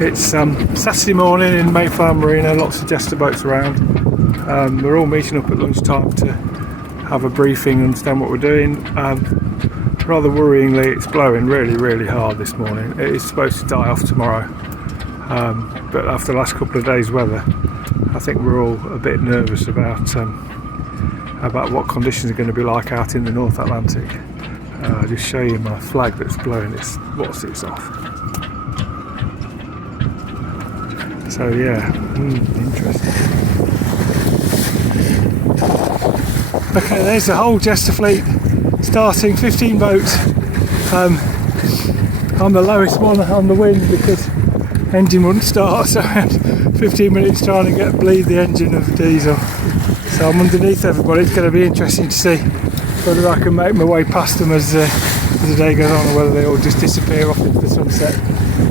It's Saturday morning in Mayflower Marina, lots of Jester boats around. We're all meeting up at lunchtime to have a briefing and understand what we're doing. Rather worryingly, it's blowing really hard this morning. It is supposed to die off tomorrow, but after the last couple of days' weather, I think we're all a bit nervous about what conditions are going to be like out in the North Atlantic. I'll just show you my flag that's blowing its off. So yeah, interesting. Okay, there's the whole Jester fleet starting, 15 boats. I'm the lowest one on the wind because engine wouldn't start, so I had 15 minutes trying to bleed the engine of the diesel. So I'm underneath everybody. It's going to be interesting to see whether I can make my way past them as the day goes on, or whether they all just disappear off into the sunset.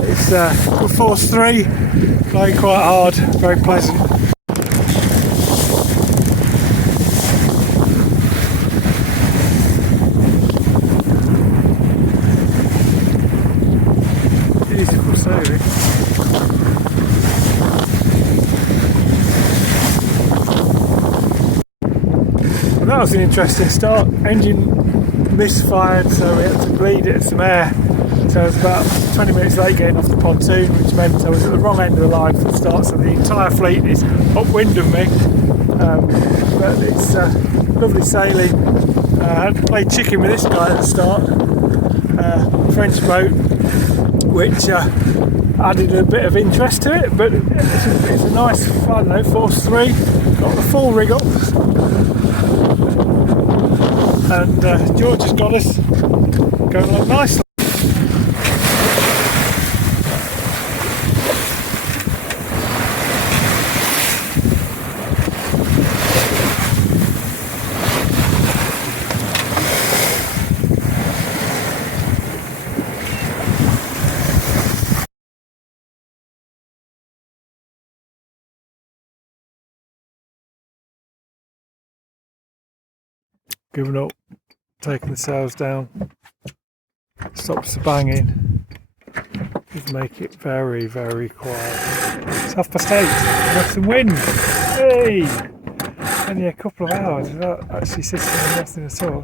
It's force 3, blowing quite hard, very pleasant. Beautiful sailing. Well, that was an interesting start. Engine misfired, so we had to bleed it of some air. So I was about 20 minutes late getting off the pontoon, which meant I was at the wrong end of the line for the start, so the entire fleet is upwind of me. But it's lovely sailing. I had to play chicken with this guy at the start. French boat, which added a bit of interest to it, but it's a nice, I don't know, force 3. Got the full rig up. And George has got us going along nicely. Giving up, taking the sails down, stops the banging, just make it very quiet. It's 8:30, we've got some wind, hey! Only a couple of hours without actually sitting on nothing at all.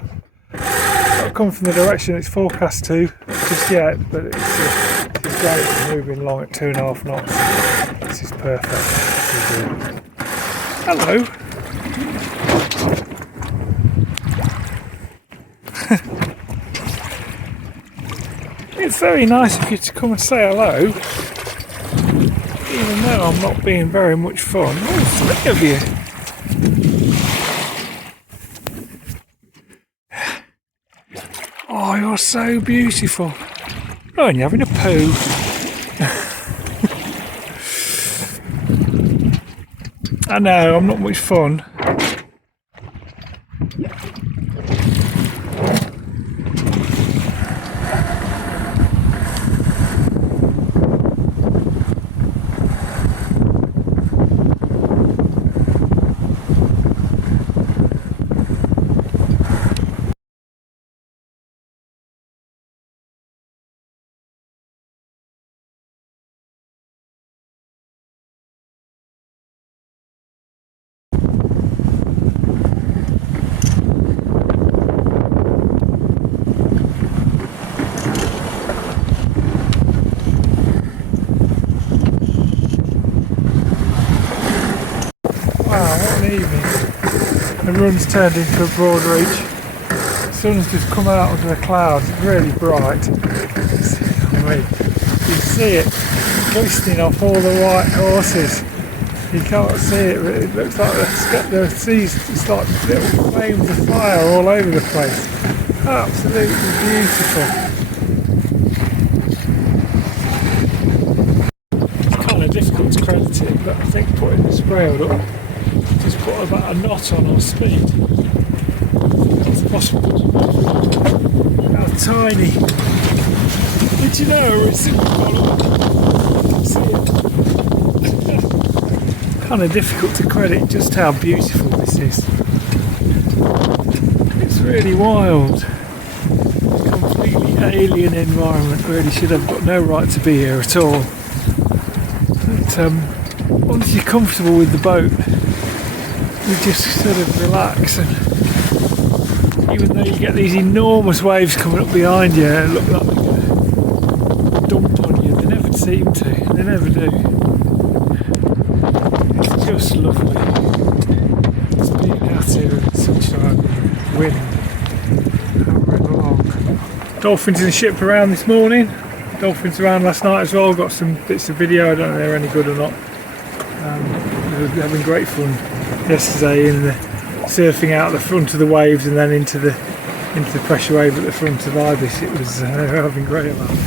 Not coming from the direction it's forecast to just yet, but it's great. It's moving along at 2.5 knots. This is perfect. Hello! It's very nice of you to come and say hello, even though I'm not being very much fun. Oh, 3 of you! Oh, you're so beautiful. Oh, and you're having a poo. I know, I'm not much fun. The run's turned into a broad reach. The sun's just come out of the clouds, it's really bright. You see it glistening off all the white horses. You can't see it, but it looks like the seas just like little flames of fire all over the place. Absolutely beautiful. It's kind of difficult to credit it, but I think putting the spray hood up just put about a knot on our speed. That's possible. How tiny. Did you know it's in the bottom? See it? Kind of difficult to credit just how beautiful this is. It's really wild. Completely alien environment, really should have got no right to be here at all. once you're comfortable with the boat, you just sort of relax, and even though you get these enormous waves coming up behind you, it look like they're going to dump on you. They never seem to, they never do. It's just lovely. It's being out here in the sunshine, wind, hammering along. Dolphins in the ship around this morning. Dolphins around last night as well. Got some bits of video. I don't know if they're any good or not. We were having great fun yesterday in the surfing out the front of the waves and then into the pressure wave at the front of IBIS. It was they were having great fun.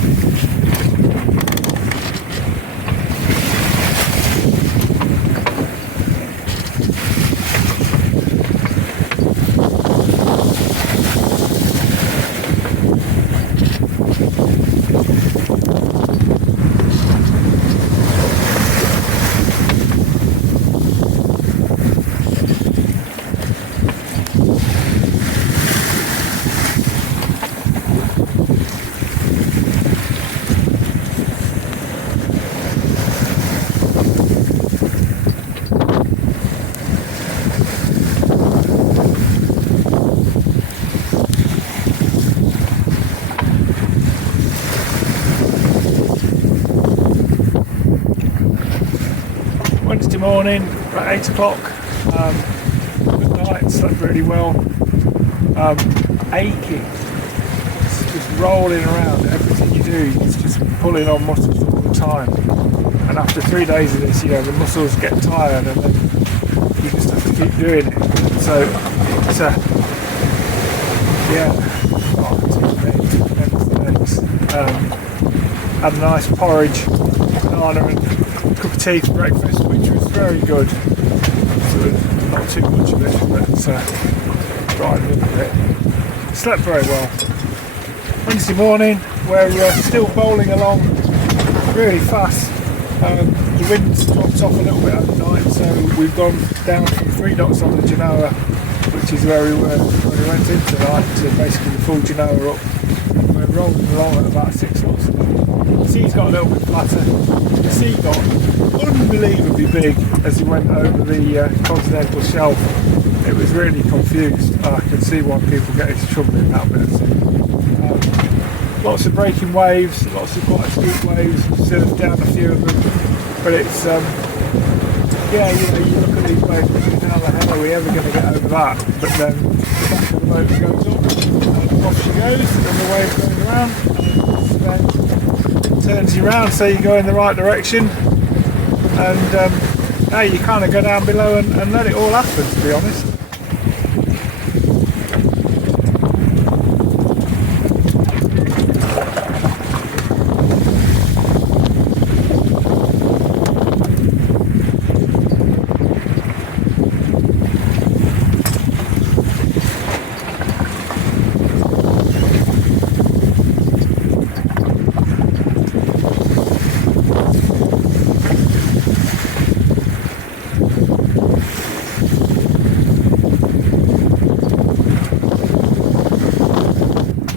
Wednesday morning, about 8 o'clock, good night, slept really well, aching, it's just rolling around, everything you do, it's just pulling on muscles all the time, and after 3 days of this, the muscles get tired and then you just have to keep doing it, so it's had a nice porridge, banana and a cup of tea for breakfast, which was very good. Not too much of it, but dried a little bit. Slept very well. Wednesday morning, we're still bowling along really fast. The wind's dropped off a little bit overnight, so we've gone down from 3 knots on the Genoa, which is where we went in tonight, to basically the full Genoa up. We're rolling along at about 6 knots. The sea's got a little bit flatter. The sea got unbelievably big as we went over the continental shelf. It was really confused. I can see why people get into trouble in that bit. Lots of breaking waves, lots of quite steep waves, surfed down a few of them. But it's, you look at these waves and think, how the hell are we ever going to get over that? But then the back of the boat goes up, and off she goes, and the wave goes around, and then turns you around so you go in the right direction. And now you kind of go down below and let it all happen, to be honest.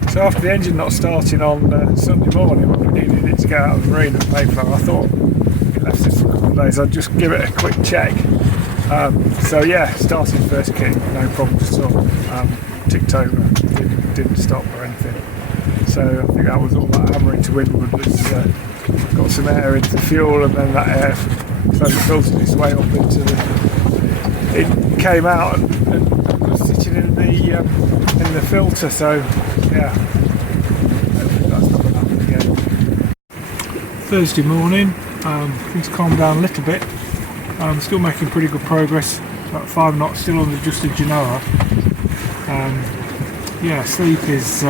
So after the engine not starting on Sunday morning when we needed it to go out of the marine at Mayflower, I thought if it left it for a couple of days I'd just give it a quick check. So yeah, started first kick, no problems at all. Ticked over, didn't stop or anything. So I think that was all that hammering to windward was got some air into the fuel, and then that air slowly filtered its way up into the. It came out and was sitting in the filter. So yeah, hopefully that's not going to happen again. Thursday morning, things calmed down a little bit. Still making pretty good progress. About 5 knots, still on the adjusted Genoa. Yeah, sleep is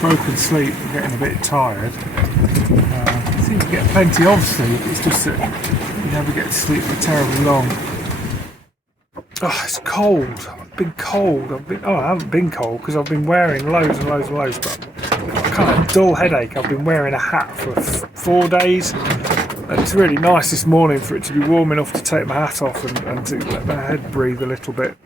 broken sleep. I'm getting a bit tired. I seem to get plenty of sleep. It's just that you never get to sleep for terribly long. Oh, it's cold. I've been cold. I haven't been cold because I've been wearing loads and loads and loads, but I've got a kind of dull headache. I've been wearing a hat for 4 days. And it's really nice this morning for it to be warm enough to take my hat off and to let my head breathe a little bit.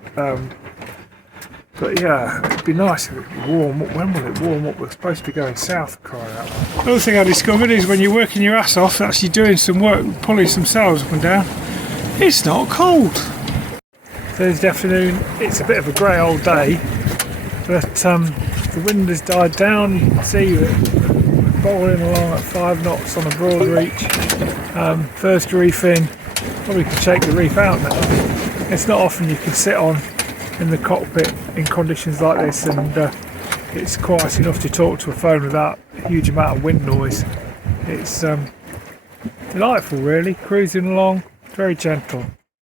But yeah, it'd be nice if it could warm up. When will it warm up? We're supposed to be going south, for crying out loud. Another thing I discovered is when you're working your ass off, actually doing some work, pulling some sails up and down, it's not cold. Thursday afternoon, it's a bit of a grey old day, but the wind has died down. You can see we're bowling along at 5 knots on a broad reach. First reef in, probably could shake the reef out now. It's not often you can sit on in the cockpit in conditions like this, and it's quiet enough to talk to a phone without a huge amount of wind noise. It's delightful really, cruising along, very gentle.